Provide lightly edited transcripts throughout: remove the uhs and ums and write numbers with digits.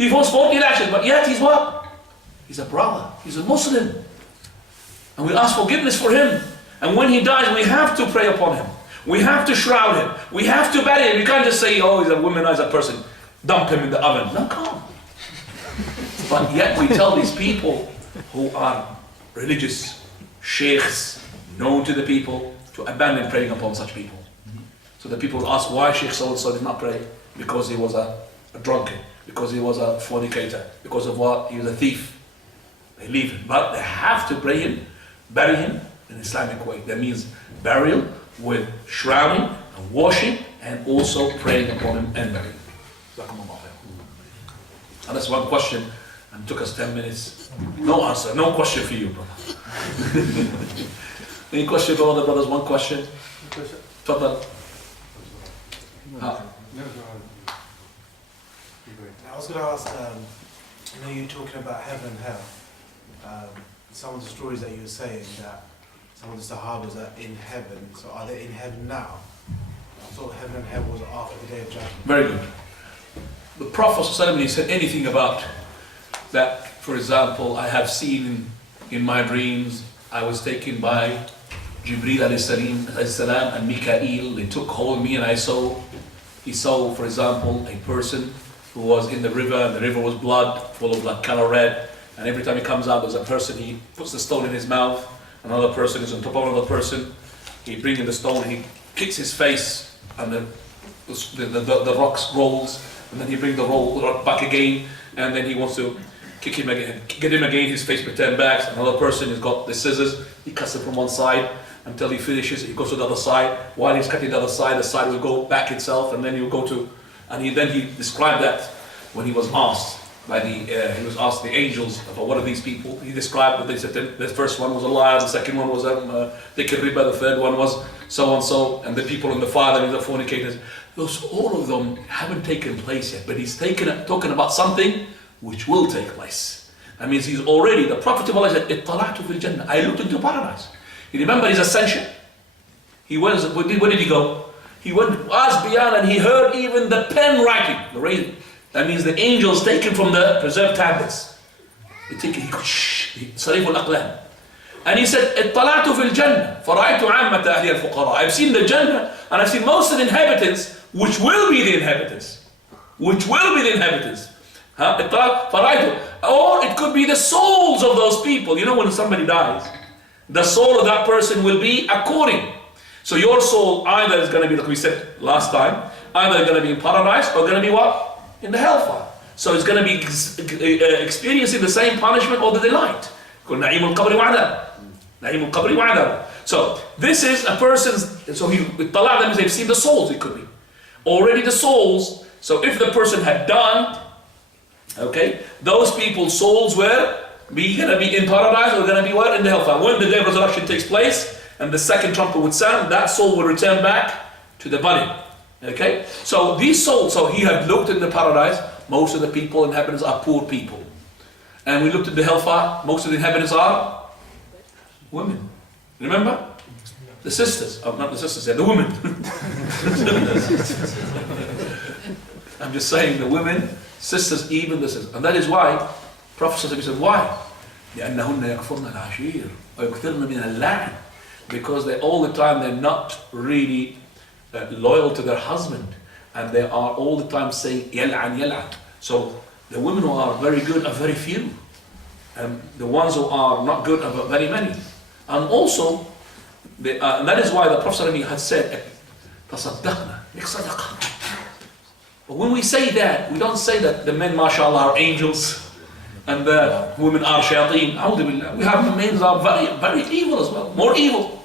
He votes for the election, but yet he's what? He's a brother. He's a Muslim. And we ask forgiveness for him. And when he dies, we have to pray upon him. We have to shroud him. We have to bury him. You can't just say, oh, he's a womanizer person. Dump him in the oven. No, come. But yet we tell these people who are religious sheikhs, known to the people, to abandon praying upon such people. So the people ask why Sheikh so-and-so did not pray. Because he was a drunkard. Because he was a fornicator. Because of what? He was a thief. They leave him. But they have to bury him in an Islamic way. That means burial with shrouding and washing and also praying upon him and burying. And that's one question, and it took us 10 minutes. No answer, no question for you, brother. Any question for all the brothers? One question? Tafadhal. I was going to ask, I know you're talking about heaven and hell. Some of the stories that you were saying that some of the Sahabas are in heaven, so are they in heaven now? I thought heaven and hell was after the day of judgment. Very good. The Prophet ﷺ said anything about that. For example, I have seen in my dreams, I was taken by Jibreel alayhi salam and Mikael. They took hold of me and he saw, for example, a person who was in the river, and the river was blood, full of like color red. And every time he comes out, there's a person, he puts the stone in his mouth. Another person is on top of another person. He brings in the stone, he kicks his face, and the rocks rolls. And then he brings the rock back again, and then he wants to kick him again, get him again, his face pretend back. Another person has got the scissors, he cuts it from one side until he finishes, he goes to the other side. While he's cutting the other side, the side will go back itself, and then he'll go to, and he described that when he was asked by the angels about what are these people. He described that they said the first one was a liar, the second one was taking riba, the third one was so and so, and the people in the fire, and the fornicators. All of them haven't taken place yet, but he's talking about something which will take place. That means he's already, the Prophet of Allah said, "Ittala'tu fil Jannah." I looked into paradise. You remember his ascension? Where did he go? He went as beyond, and he heard even the pen writing, the raising. That means the angels taken from the preserved tablets. Sarif al-Aqlam. And he said, "Ittala'tu fil Jannah, fara'aytu 'ammata ahli al-fuqara." I've seen the Jannah, and I've seen most of the inhabitants, which will be the inhabitants. Which will be the inhabitants. Or it could be the souls of those people. You know, when somebody dies, the soul of that person will be according. So your soul either is going to be, like we said last time, either going to be in paradise or going to be what? In the hellfire. So it's going to be experiencing the same punishment or the delight. So this is a person's, so with talaq, that means they've seen the souls, it could be. Already the souls, so if the person had died, okay, those people's souls were going to be in paradise or going to be what? In the hellfire. When the day of resurrection takes place and the second trumpet would sound, that soul will return back to the body. Okay, so these souls, so he had looked in the paradise, most of the people, inhabitants are poor people. And we looked at the hellfire, most of the inhabitants are women. Remember? The sisters, not the sisters, the women. I'm just saying the women, sisters, even the sisters. And that is why, Prophet said, why? لأنهن يكفرن العشير ويكثرن من اللعن. Because they all the time, they're not really loyal to their husband, and they are all the time saying yal'an yal'an. So the women who are very good are very few, and the ones who are not good are very many. And also, and that is why the Prophet had said, "Tasaddaqna, make sadaqah." But when we say that, we don't say that the men, mashallah, are angels and the women are shayateen. We have the men are very, very evil as well, more evil.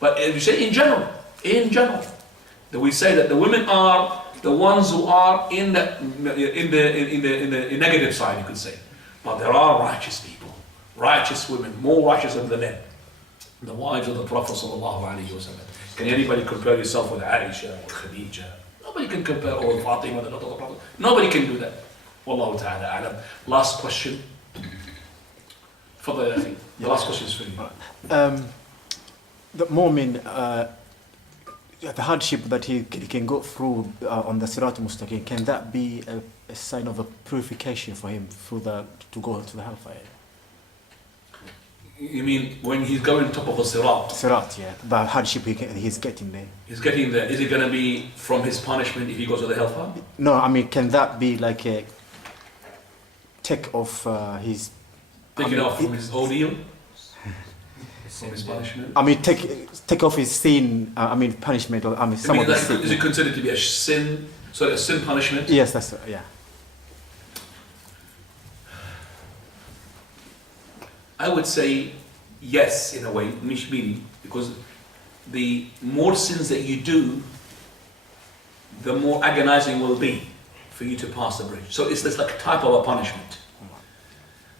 But if you say in general, that we say that the women are the ones who are in the negative side, you could say. But there are righteous people, righteous women, more righteous than the men. The wives of the Prophet ﷺ. Can anybody compare yourself with Aisha or Khadija? Nobody can compare, or Fatima, the daughter of the Prophet. Nobody can do that. Wallahu ta'ala a'lam. Last question. Fadal ya akhi. The last question is for you. The mu'min, the hardship that he can go through on the Sirat Mustaqim, can that be a sign of a purification for him to go to the hellfire? You mean when he's going top of a sirat? Sirat, yeah. The hardship he's getting there. He's getting there. Is it going to be from his punishment if he goes to the hellfire? No, I mean, can that be like a take off his... Taking off from his ordeal? From his punishment? I mean, take off his sin, punishment, or some of the sin. Is it considered to be a sin? So a sin punishment? Yes, that's yeah. I would say yes, in a way, meaning, because the more sins that you do, the more agonizing will be for you to pass the bridge. So it's like a type of a punishment.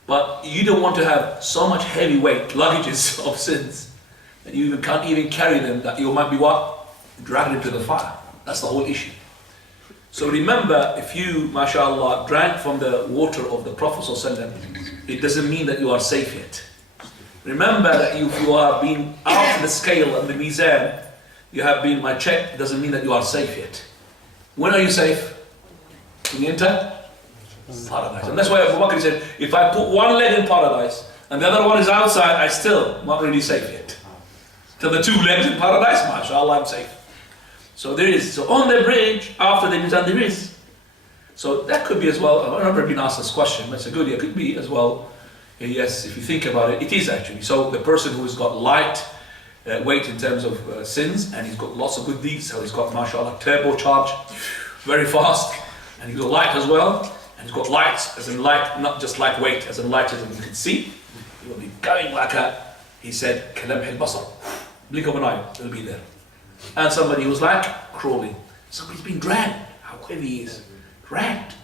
But you don't want to have so much heavy weight, luggages of sins, that you can't even carry them, that you might be what? Dragged into the fire. That's the whole issue. So remember, if you, mashallah, drank from the water of the Prophet ﷺ, it doesn't mean that you are safe yet. Remember that if you are being out of the scale and the mizan, you have been my check, it doesn't mean that you are safe yet. When are you safe? When you enter paradise. And that's why Abu Bakr said, if I put one leg in paradise and the other one is outside, I still not really safe yet. Till the two legs in paradise, mashallah, I'm safe. So there is. So on the bridge, after the mizan, there is. So that could be as well. I've never been asked this question, but it's a good. It could be as well. Yes, if you think about it, it is actually. So the person who's got light weight in terms of sins, and he's got lots of good deeds, so he's got, mashallah, turbocharged, very fast, and he's got light as well, and he's got light, as in light, not just lightweight, as in light as in you can see. He will be going like a, he said, kalamh al-basar, blink of an eye, it'll be there. And somebody who's like crawling, somebody's been dragged, how heavy he is, dragged.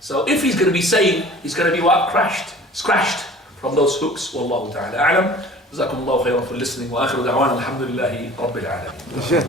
So if he's going to be saved, he's going to be what? Scratched from those hooks. Wallahu ta'ala a'lam. Jazakumullahu khairan for listening. Wa akhiru da'wana alhamdulillahi rabbil alamin.